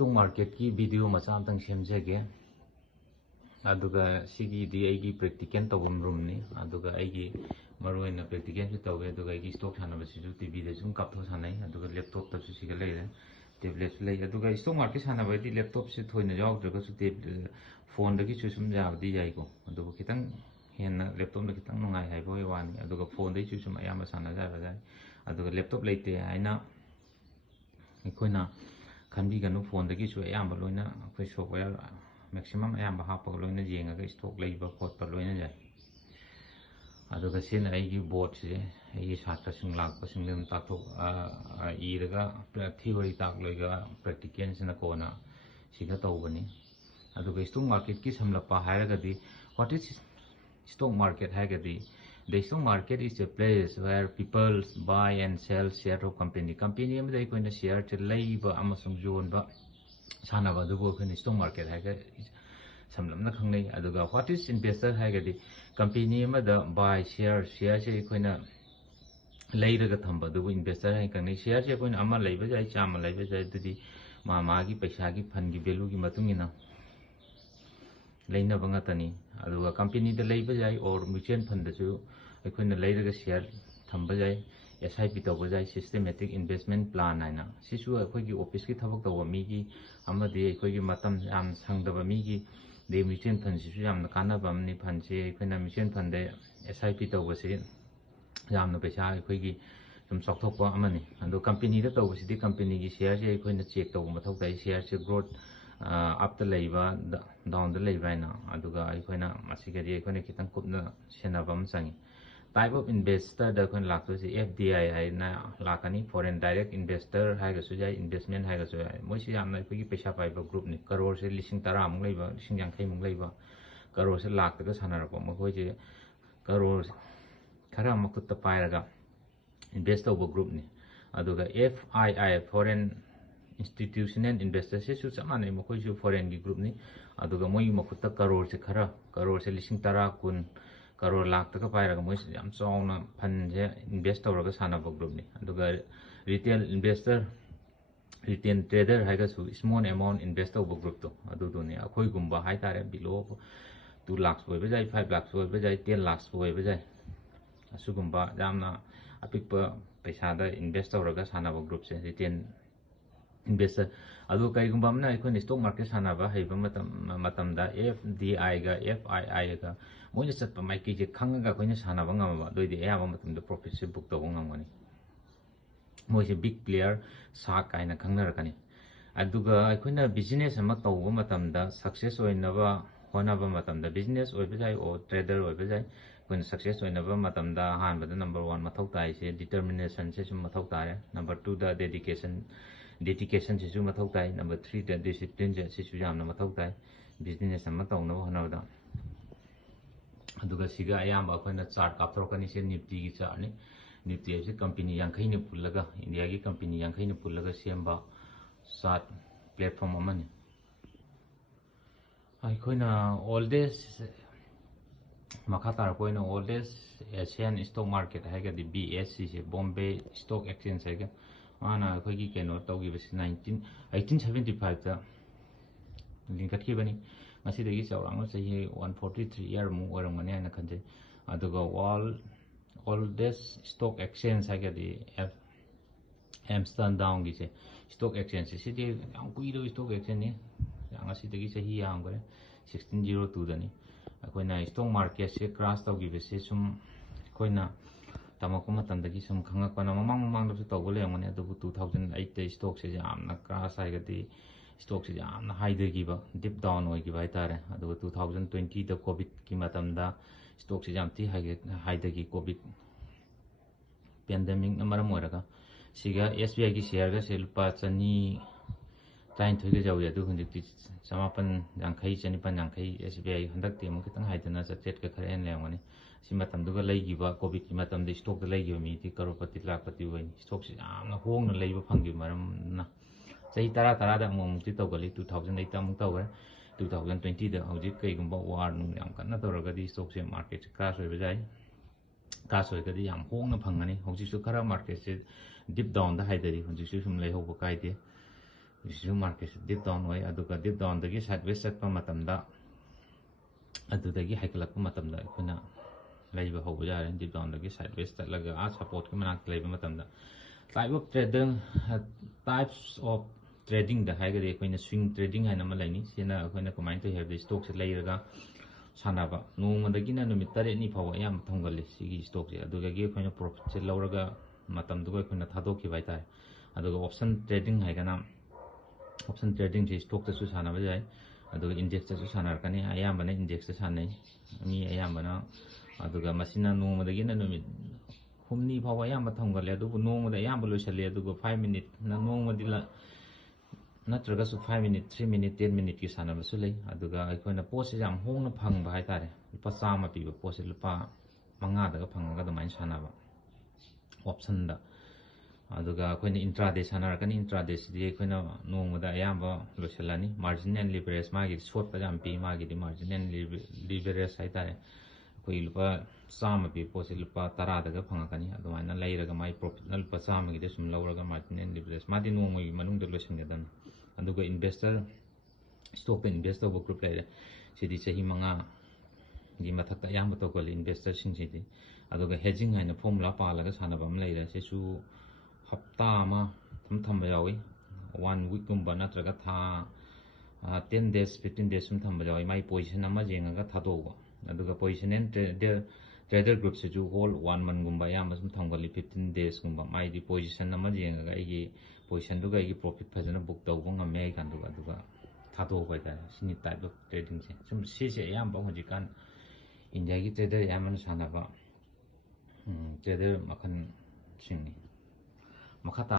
stock market की video मचा तंग सेमजेगे अदुगा सिगी एगी practical तवम room नि अदुगा एगी मरुएना practical से तवे अदुगा एगी stock साना बसिजु TV दे जुम कापथो सानाई अदुगा laptop तब से सिगा लेरे tablet से ले अदुगा stock market साना बदी laptop से थोइना जावद्रगा सु phone दगी सुसुम जावदी जाइको अदुगा खितंग हेना laptop द खितंग नुंगाई हाइबो वानी अदुगा phone दगी सुसुम अयामा साना जाय अदुगा laptop लेते आइना अखोइना खनबी गनु phone दगी सु अयामा लोइना अखोइ software maximum अयामा हापग लोइना जेंगा stock लेबा खोटपा लोइना जाय अदुगा सिन आइगी board से आइगी छात्र सिंग लाखपा सिंग देम ताथो इरगा theory ताक लोइगा practical सिना कोना सिगा तौबनी अदुगा stock market की समलपा हायरगदी what is stock market हायगदी the stock market is a place where people buy and sell share of company में दे कोइना share चे लेबा अमसुंग जोनबा सानाबा दुबो कोइना stock market हायगा समलमना खंगनै अदुगा what is investor हायगदी company में द buy share से कोइना लेरगा थंबा दुबो investor हाय खंगनै share से कोइना अमा लेबा जाय चामा लेबा जाय दुदी मामागी पैसागी फंड की वैल्यू की मतुंगिना लेना बंगतनी अदुगा कंपनी द लेबा जाय और म्यूचुअल फंड दसु अखोइना लेरगा शेयर थंबा जाय SIP तौबा जाय सिस्टमैटिक इन्वेस्टमेंट प्लान आइना सिसु अखोइगी ऑफिस की थबक तौबा मीगी अमदि अखोइगी मतम याम संगदबा मीगी दे म्यूचुअल फंड सिसु यामना कानाबा अमनि फंड से अखोइना म्यूचुअल फंड दे SIP तौबा से यामना पैसा अखोइगी सम सौथोकपा अमनि अदो कंपनी द तौबा सिदि कंपनी की शेयर से अखोइना चेक तौबा मथौ ताई शेयर से growth up the labor down the labor na aduga aikoina masigari aikoina kitang kupna senabam sangi type of investor da koin lakto si FDI hai na lakani foreign direct investor hai ga sujai investment hai ga sujai moi si yamna aikogi paisa paiba group ni crore se lising tara amung leiba lising yangkai mung leiba crore se lakh ta sanarako mo je crore khara makutta pairaga invest over group ni aduga FII foreign institutional investors से सुच माने मखोइ सु foreign की group नि अदुगा मोइ मखुत्ता करोड़ से खरा करोड़ से लिसिंग तरा कुन करोड़ लाख तक पाइरगा मोइ याम चाउना फंड से इन्वेस्ट तौरगा सानाबा group नि अदुगा retail investor retail trader हाइगा सु small amount invest तौबा group तो अदुदो नि अखोइ गुम्बा हाइ तारे below 2 lakhs होइबा जाय 5 lakhs होइबा जाय 10 lakhs होइबा जाय असुगुम्बा यामना अपिकपा पैसा दा इन्वेस्ट तौरगा सानाबा group से retail investor adu kai gumba na ikon stock market sanaba haiba matam da FDI ga FII ga moina chatpa mai ki je khanga koina sanaba ngama doidi ayaba matam da profit se book taw ngamani moi se big player sa kaina khangna rakani aduga ikoina business ama tawba matam da success oinaba honaba matam da business oiba jai o trader oiba jai koina success oinaba matam da han ba number 1 mathau tai se determination se sum mathau tare number 2 da dedication से जो मथौ ताई number 3 the discipline जे से सुजामना मथौ ताई business अमा तौनो हनवदा अदुगा सिगा अयाम अखोना chart कापथरकनी से Nifty की chart ने Nifty से कंपनी यांखै ने पुल्लगा इंडिया की कंपनी यांखै ने पुल्लगा सेमबा चार्ट प्लेटफॉर्म अमनि अखोना ओल्डेस्ट मखा तार Koyna oldest Asian stock market हैगा दी BSE से बॉम्बे स्टॉक एक्सचेंज हैगा आना अखोगी केनो तौगी बस 1875 ता लिंकट की बनी मसी दगी चौरांग सही 143 ईयर मु ओरंगने आना खंजे अदुगा ओल्डेस्ट स्टॉक एक्सचेंज हैगा दी एम्स्टरडाम की से स्टॉक एक्सचेंज से दी याम कुइरो स्टॉक एक्सचेंज ने यांग सी दगी सही याम करे 1602 दनी अखोइना स्टॉक मार्केट से क्रैश तौगी बसे सुम अखोइना तमको मतंदगी सम खंगकना ममांग दसु तौगले यमने अदुबु 2008 ते स्टॉक से यामना क्रैश हाइगदी स्टॉक से यामना हाइदगिबा डिप डाउन होइगिबा हाइतारे अदुबु 2020 द कोविड की मतंदा स्टॉक से यामती हाइदगी कोविड पेंडेमिक नमरम मोरगा सिगा SBI की शेयर गा से लुपा चनी टाइन थोइगे जाउ यादु हुंदिति समापन यांखै चनिपन यांखै SBI हंदक ते मु खितंग हाइदना चेट का खरेन लेंगने सिमतमदुगा लैगिबा कोविड की मतमदे स्टॉक द लैगिबा मीति करोड़पति लाखपति होय स्टॉक से यामना होंगना लैबा फंगी मरमना सही तरा दा मुक्ति तौगली 2008 अमुक तौगरे 2020 दा हौजिक कैगुंबा वार नु याम कन्ना तौरगदी स्टॉक से मार्केट से क्रैश होइबा जाय क्रैश होइगदी याम होंगना फंगनी हौजिसु खरा मार्केट से डिप डाउन दा हाइदरी हौजिसु सुम लैहोबा काइदे ꯁꯤꯁꯨ ꯃꯥꯔꯀꯦꯠꯁꯦ ꯗꯤꯞ ꯗꯥꯎꯟ ꯑꯣꯏ ꯑꯗꯨꯒ ꯗꯤꯞ ꯗꯥꯎꯟꯗꯒꯤ ꯁꯥꯏꯠ ꯋꯦꯁ ꯆꯠꯄ ꯃꯇꯝꯗ ꯑꯗꯨꯗꯒꯤ ꯍꯥꯏꯒꯠꯂꯛꯄ ꯃꯇꯝꯗ ꯑꯩꯈꯣꯏꯅ ꯂꯩꯕ ꯍꯧꯕ ꯌꯥꯔꯦ ꯗꯤꯞ ꯗꯥꯎꯟꯗꯒꯤ ꯁꯥꯏꯠ ꯋꯦꯁ ꯆꯠꯂꯒ ꯁꯞꯄꯣꯔꯠꯀꯤ ꯃꯅꯥꯛꯇ ꯂꯩꯕ ꯃꯇꯝꯗ ꯇꯥꯏꯞꯁ ꯑꯣꯐ ꯇ꯭ꯔꯦꯗꯤꯡꯗ ꯍꯥꯏꯔꯒꯗꯤ ꯑꯩꯈꯣꯏꯅ ꯁ꯭ꯋꯤꯡ ꯇ꯭ꯔꯦꯗꯤꯡ ꯍꯥꯏꯅ ꯑꯃ ꯂꯩꯅꯤ ꯁꯤꯅ ꯑꯩꯈꯣꯏꯅ ꯀꯃꯥꯏꯅ ꯇꯧꯏ ꯍꯥꯏꯕꯗꯤ ꯁ꯭ꯇꯣꯛꯁꯦ ꯂꯩꯔꯒ ꯁꯥꯟꯅꯕ ꯅꯣꯡꯃꯗꯒꯤꯅ ꯅꯨꯃꯤꯠ 7ꯅꯤ ꯐꯥꯎꯕ ꯑꯌꯥꯝꯕ ꯊꯝꯒꯜꯂꯤ ꯁꯤꯒꯤ ꯁ꯭ꯇꯣꯛꯁꯦ ꯑꯗꯨꯗꯒꯤ ꯑꯩꯈꯣꯏꯅ ꯄ꯭ꯔꯣꯐꯤꯠꯁꯦ ꯂꯧꯔꯒ ꯃꯇꯝꯗꯨꯒ ꯑꯩꯈꯣꯏꯅ ꯊꯥꯗꯣꯛꯈꯤꯕ ꯍꯥꯏꯇꯥꯔꯦ ꯑꯗꯨꯒ ꯑꯣꯞꯁꯟ ꯇ꯭ꯔꯦꯗꯤꯡ ꯍꯥꯏꯒꯅ ꯑꯣꯞꯁꯟ ꯇ꯭ꯔꯦꯗꯤꯡꯁꯤ ꯁ꯭ꯇꯣꯛꯇꯁꯨ ꯁꯥꯟꯅꯕ ꯌꯥꯏ ꯑꯗꯨꯒ ꯏꯟꯗꯦꯛꯁꯇꯁꯨ ꯁꯥꯟꯅꯔꯛꯀꯅꯤ ꯑꯌꯥꯝꯕꯅ ꯏꯟꯗꯦꯛꯁꯇ ꯁꯥꯟꯅꯩ ꯃꯤ ꯑꯌꯥꯝꯕꯅ ꯑꯗꯨꯒ ꯃꯁꯤꯅ ꯅꯣꯡꯃꯗꯒꯤꯅ ꯅꯨꯃꯤꯠ 6ꯅꯤ ꯐꯥꯎꯕ ꯑꯌꯥꯝꯕ ꯊꯝꯒꯜꯂꯦ ꯑꯗꯨꯕꯨ ꯅꯣꯡꯃꯗ ꯑꯌꯥꯝꯕ ꯂꯣꯏꯁꯜꯂꯤ ꯑꯗꯨꯒ 5 ꯃꯤꯅꯤꯠꯅ ꯅꯣꯡꯃꯗꯤ ꯅꯠꯇ꯭ꯔꯒꯁꯨ 5 ꯃꯤꯅꯤꯠ 3 ꯃꯤꯅꯤꯠ 10 ꯃꯤꯅꯤꯠꯀꯤ ꯁꯥꯟꯅꯕꯁꯨ ꯂꯩ ꯑꯗꯨꯒ ꯑꯩꯈꯣꯏꯅ ꯄꯣꯠꯁꯦ ꯌꯥꯝ ꯍꯣꯡꯅ ꯐꯪꯕ ꯍꯥꯏꯇꯥꯔꯦ ꯂꯨꯄꯥ 100 ꯄꯤꯕ ꯄꯣꯠꯁꯦ ꯂꯨꯄꯥ 5ꯗꯒ ꯐꯪꯉꯒ ꯑꯗꯨꯃꯥꯏꯅ ꯁꯥꯟꯅꯕ ꯑꯣꯞꯁꯟꯗ ꯑꯗꯨꯒ ꯑꯩꯈꯣꯏꯅ ꯏꯟꯇ꯭ꯔꯥꯗꯦ ꯁꯥꯟꯅꯔꯛꯀꯅꯤ ꯏꯟꯇ꯭ꯔꯥꯗꯦꯁꯤꯗꯤ ꯑꯩꯈꯣꯏꯅ ꯅꯣꯡꯃꯗ ꯑꯌꯥꯝꯕ ꯂꯣꯏꯁꯤꯜꯂꯅꯤ ꯃꯥꯔꯖꯤꯟ ꯑꯦꯟ ꯂꯤꯚꯔꯦꯖ ꯃꯥꯒꯤꯗꯤ ꯁꯣꯠꯄ ꯌꯥꯝ ꯄꯤ ꯃꯥꯒꯤꯗꯤ ꯃꯥꯔꯖꯤꯟ ꯑꯦꯟ ꯂꯤꯚꯔꯦꯖ ꯍꯥꯏꯇꯥꯔꯦ ꯑꯩꯈꯣꯏ ꯂꯨꯄꯥ 100 ꯄꯤꯕ ꯄꯣꯠꯁꯦ ꯂꯨꯄꯥ 10ꯗꯒ ꯐꯪꯉꯛꯀꯅꯤ ꯑꯗꯨꯃꯥꯏꯅ ꯂꯩꯔꯒ ꯃꯥꯏ ꯄ꯭ꯔꯣꯐꯤꯠꯅ ꯂꯨꯄꯥ 100ꯒꯤꯗ ꯁꯨꯝ ꯂꯧꯔꯒ ꯃꯥꯔꯖꯤꯟ ꯑꯦꯟ ꯂꯤꯚꯔꯦꯖ ꯃꯥꯗꯤ ꯅꯣꯡꯃꯒꯤ ꯃꯅꯨꯡꯗ ꯂꯣꯏꯁꯤꯟꯒꯗꯕꯅꯤ ꯑꯗꯨꯒ ꯏꯟꯚꯦꯁꯇꯔ ꯁ꯭ꯇꯣꯛꯇ ꯏꯟꯚꯦꯁ ꯇꯧꯕ ꯒ꯭ꯔꯨꯞ ꯂꯩꯔꯦ ꯁꯤꯗꯤ ꯆꯍꯤ 5ꯒꯤ ꯃꯊꯛꯇ ꯑꯌꯥꯝꯕ ꯇꯧꯒꯜꯂꯤ ꯏꯟꯚꯦꯁꯇꯔꯁꯤꯡꯁꯤꯗꯤ ꯑꯗꯨꯒ ꯍꯦꯖꯤꯡ ꯍꯥꯏꯅ ꯐꯣꯔꯃꯨꯂꯥ ꯄꯥꯜꯂꯒ ꯁꯥꯟꯅꯕ ꯑꯃ ꯂꯩꯔꯦ ꯁꯤꯁꯨ ꯍꯞꯇꯥ ꯑꯃ ꯊꯝꯕ ꯌꯥꯎꯏ 1 ꯋꯤꯛꯀꯨꯝꯕ ꯅꯠꯇ꯭ꯔꯒ ꯊꯥ 10 ꯗꯦꯖ 15 ꯗꯦꯖ ꯁꯨꯝ ꯊꯝꯕ ꯌꯥꯎꯏ ꯃꯥꯏ ꯄꯣꯖꯤꯁꯟ ꯑꯃ ꯌꯦꯡꯉꯒ ꯊꯥꯗꯣꯛꯎꯕ ꯑꯗꯨꯒ ꯄꯣꯖꯤꯁꯟ ꯑꯦꯟ ꯇ꯭ꯔꯦꯗꯔ ꯒ꯭ꯔꯨꯞꯁꯤꯁꯨ ꯍꯣꯜ 1 ꯃꯟꯒꯨꯝꯕ ꯑꯌꯥꯝꯕ ꯁꯨꯝ ꯊꯝꯒꯜꯂꯤ 15 ꯗꯦꯖꯀꯨꯝꯕ ꯃꯥꯏꯗꯤ ꯄꯣꯖꯤꯁꯟ ꯑꯃ ꯌꯦꯡꯉꯒ ꯑꯩꯒꯤ ꯄꯣꯖꯤꯁꯟꯗꯨꯒ ꯑꯩꯒꯤ ꯄ꯭ꯔꯣꯐꯤꯠ ꯐꯖꯅ ꯕꯨꯛ ꯇꯧꯕ ꯉꯝꯃꯦ ꯍꯥꯏ ꯀꯥꯟꯗꯨꯒ ꯑꯗꯨꯒ ꯊꯥꯗꯣꯛꯄ ꯍꯥꯏꯇꯥꯔꯦ ꯁꯤꯅꯤ ꯇꯥꯏꯞ ꯑꯣꯐ ꯇ꯭ꯔꯦꯗꯤꯡꯁꯦ ꯁꯨꯝ ꯁꯤꯁꯦ ꯑꯌꯥꯝꯕ ꯍꯧꯖꯤꯛꯀꯥꯟ ꯏꯟꯗꯤꯌꯥꯒꯤ ꯇ꯭ꯔꯦꯗꯔ ꯑꯌꯥꯝꯕꯅ ꯁꯥꯟꯅꯕ ꯇ꯭ꯔꯦꯗꯔ ꯃꯈꯜꯁꯤꯡꯅꯤ ꯃꯈꯥ